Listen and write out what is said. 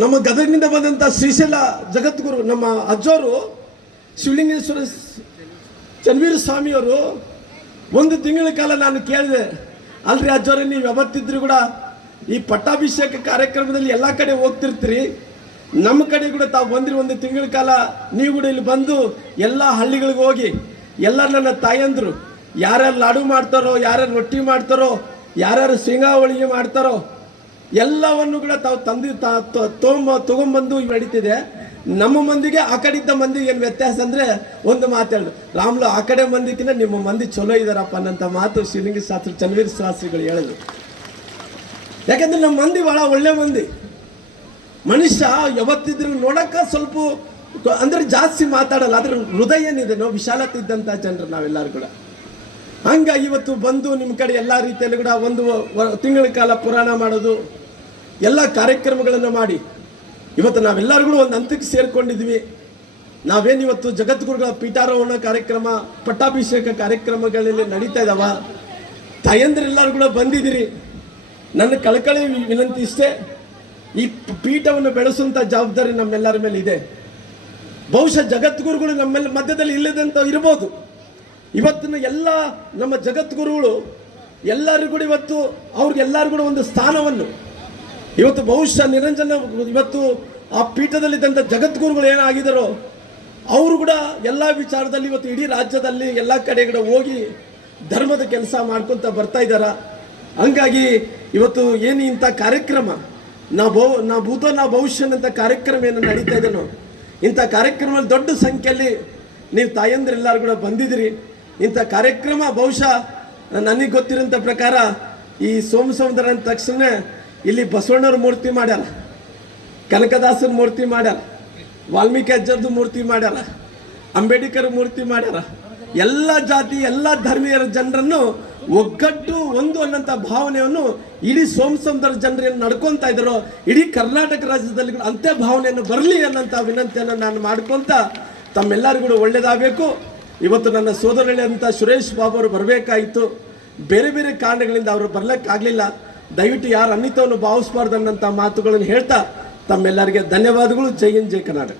ನಮ್ಮ ಗದಗಿನಿಂದ ಬಂದಂಥ ಶ್ರೀಶೈಲ ಜಗದ್ಗುರು ನಮ್ಮ ಅಜ್ಜವರು ಶಿವಲಿಂಗೇಶ್ವರ ಚನ್ನವೀರ ಸ್ವಾಮಿಯವರು ಒಂದು ತಿಂಗಳ ಕಾಲ ನಾನು ಕೇಳಿದೆ, ಅಲ್ರಿ ಅಜ್ಜವ್ರೆ, ನೀವು ಯಾವತ್ತಿದ್ರು ಕೂಡ ಈ ಪಟ್ಟಾಭಿಷೇಕ ಕಾರ್ಯಕ್ರಮದಲ್ಲಿ ಎಲ್ಲ ಕಡೆ ಹೋಗ್ತಿರ್ತೀರಿ, ನಮ್ಮ ಕಡೆ ಕೂಡ ತಾವು ಬಂದ್ರಿ, ಒಂದು ತಿಂಗಳ ಕಾಲ ನೀವು ಕೂಡ ಇಲ್ಲಿ ಬಂದು ಎಲ್ಲ ಹಳ್ಳಿಗಳಿಗೆ ಹೋಗಿ ಎಲ್ಲ ನನ್ನ ತಾಯಂದರು ಯಾರ್ಯಾರು ಲಾಡು ಮಾಡ್ತಾರೋ, ಯಾರ್ಯಾರು ರೊಟ್ಟಿ ಮಾಡ್ತಾರೋ, ಯಾರ್ಯಾರು ಶೇಂಗಾ ಹೋಳಿಗೆ ಮಾಡ್ತಾರೋ ಎಲ್ಲವನ್ನು ಕೂಡ ತಾವು ತಗೊಂಬಂದು ನಡೀತಿದೆ. ನಮ್ಮ ಮಂದಿಗೆ ಆ ಕಡೆ ಇದ್ದ ಮಂದಿಗೆ ಏನು ವ್ಯತ್ಯಾಸ ಅಂದರೆ ಒಂದು ಮಾತಾಡು, ರಾಮ್ಲು ಆ ಕಡೆ ಮಂದಿಗಿಂತ ನಿಮ್ಮ ಮಂದಿ ಚಲೋ ಇದ್ದಾರಪ್ಪ ಅನ್ನಂಥ ಮಾತು ಶಿವಲಿಂಗ ಶಾಸ್ತ್ರಿ ಚನ್ನವೀರ ಶಾಸ್ತ್ರಿಗಳು ಹೇಳಿದ್ರು. ಯಾಕಂದ್ರೆ ನಮ್ಮ ಮಂದಿ ಭಾಳ ಒಳ್ಳೆ ಮಂದಿ. ಮನುಷ್ಯ ಯಾವತ್ತಿದ್ರು ನೋಡಕ್ಕೆ ಸ್ವಲ್ಪ ಅಂದ್ರೆ ಜಾಸ್ತಿ ಮಾತಾಡಲ್ಲ, ಅದ್ರ ಹೃದಯ ಏನಿದೆ ನಾವು ವಿಶಾಲತೆ ಇದ್ದಂಥ ಜನರು ನಾವೆಲ್ಲರೂ ಕೂಡ. ಹಂಗಾಗಿ ಇವತ್ತು ಬಂದು ನಿಮ್ಮ ಕಡೆ ಎಲ್ಲ ರೀತಿಯಲ್ಲಿ ಕೂಡ ಒಂದು ತಿಂಗಳ ಕಾಲ ಪುರಾಣ ಮಾಡೋದು, ಎಲ್ಲ ಕಾರ್ಯಕ್ರಮಗಳನ್ನು ಮಾಡಿ ಇವತ್ತು ನಾವೆಲ್ಲರೂ ಕೂಡ ಒಂದು ಹಂತಕ್ಕೆ ಸೇರ್ಕೊಂಡಿದ್ವಿ. ನಾವೇನಿವತ್ತು ಜಗದ್ಗುರುಗಳ ಪೀಠಾರೋಹಣ ಕಾರ್ಯಕ್ರಮ, ಪಟ್ಟಾಭಿಷೇಕ ಕಾರ್ಯಕ್ರಮಗಳಲ್ಲಿ ನಡೀತಾ ಇದ್ದಾವ. ತಾಯಂದ್ರೆಲ್ಲರೂ ಕೂಡ ಬಂದಿದ್ದೀರಿ. ನನ್ನ ಕಳಕಳಿ ವಿನಂತಿ ಇಷ್ಟೇ, ಈ ಪೀಠವನ್ನು ಬೆಳೆಸುವಂಥ ಜವಾಬ್ದಾರಿ ನಮ್ಮೆಲ್ಲರ ಮೇಲೆ ಇದೆ. ಬಹುಶಃ ಜಗದ್ಗುರುಗಳು ನಮ್ಮೆಲ್ಲ ಮಧ್ಯದಲ್ಲಿ ಇಲ್ಲದಂತ ಇರ್ಬೋದು. ಇವತ್ತಿನ ಎಲ್ಲ ನಮ್ಮ ಜಗದ್ಗುರುಗಳು ಎಲ್ಲರಿಗೂ ಕೂಡ ಇವತ್ತು ಅವ್ರಿಗೆಲ್ಲರೂ ಕೂಡ ಒಂದು ಸ್ಥಾನವನ್ನು ಇವತ್ತು ಬಹುಶಃ ನಿರಂಜನ ಇವತ್ತು ಆ ಪೀಠದಲ್ಲಿದ್ದಂಥ ಜಗದ್ಗುರುಗಳು ಏನಾಗಿದ್ದಾರೋ ಅವರು ಕೂಡ ಎಲ್ಲ ವಿಚಾರದಲ್ಲಿ ಇವತ್ತು ಇಡೀ ರಾಜ್ಯದಲ್ಲಿ ಎಲ್ಲ ಕಡೆ ಕೂಡ ಹೋಗಿ ಧರ್ಮದ ಕೆಲಸ ಮಾಡ್ಕೊತ ಬರ್ತಾ ಇದ್ದಾರ. ಹಂಗಾಗಿ ಇವತ್ತು ಏನು ಇಂಥ ಕಾರ್ಯಕ್ರಮ ನಾ ಭೂತ ನಾ ಭವಿಷ್ಯನ್ ಅಂತ ಕಾರ್ಯಕ್ರಮ ಏನು ನಡೀತಾ ಇದೆನೋ, ಇಂಥ ಕಾರ್ಯಕ್ರಮದಲ್ಲಿ ದೊಡ್ಡ ಸಂಖ್ಯೆಯಲ್ಲಿ ನೀವು ತಾಯಂದ್ರೆಲ್ಲರೂ ಕೂಡ ಬಂದಿದ್ದೀರಿ. ಇಂಥ ಕಾರ್ಯಕ್ರಮ ಬಹುಶಃ ನನಗೆ ಗೊತ್ತಿರೋಂಥ ಪ್ರಕಾರ ಈ ಸೋಮಸಮುದ್ರ ಅಂದ ತಕ್ಷಣ ಇಲ್ಲಿ ಬಸವಣ್ಣವ್ರ ಮೂರ್ತಿ ಮಾಡ್ಯಾರ, ಕನಕದಾಸರ ಮೂರ್ತಿ ಮಾಡ್ಯಾರ, ವಾಲ್ಮೀಕಿ ಅಜ್ಜರ್ದು ಮೂರ್ತಿ ಮಾಡ್ಯಾರ, ಅಂಬೇಡ್ಕರ್ ಮೂರ್ತಿ ಮಾಡ್ಯಾರ. ಎಲ್ಲ ಜಾತಿ ಎಲ್ಲ ಧರ್ಮೀಯರ ಜನರನ್ನು ಒಗ್ಗಟ್ಟು ಒಂದು ಅನ್ನೋಂಥ ಭಾವನೆಯನ್ನು ಇಡೀ ಸೋಮಸಮುದ್ರ ಜನರು ಏನು ನಡ್ಕೊತಾ ಇದ್ದಾರೋ ಇಡೀ ಕರ್ನಾಟಕ ರಾಜ್ಯದಲ್ಲಿ ಅಂಥ ಭಾವನೆಯನ್ನು ಬರಲಿ ಅನ್ನೋಂಥ ವಿನಂತಿಯನ್ನು ನಾನು ಮಾಡ್ಕೊತ ತಮ್ಮೆಲ್ಲರಿಗೂ ಕೂಡ ಒಳ್ಳೇದಾಗಬೇಕು. ಇವತ್ತು ನನ್ನ ಸೋದರಳಿಯಂಥ ಸುರೇಶ್ ಬಾಬು ಅವರು ಬರಬೇಕಾಯಿತು, ಬೇರೆ ಬೇರೆ ಕಾರಣಗಳಿಂದ ಅವರು ಬರ್ಲಿಕ್ಕಾಗಲಿಲ್ಲ. ದಯವಿಟ್ಟು ಯಾರು ಅನ್ನಿತವನ್ನು ಭಾವಿಸಬಾರ್ದು ಅನ್ನೋಂಥ ಮಾತುಗಳನ್ನು ಹೇಳ್ತಾ ತಮ್ಮೆಲ್ಲರಿಗೆ ಧನ್ಯವಾದಗಳು. ಜೈ ಹಿಂದ್, ಜೈ ಕರ್ನಾಟಕ.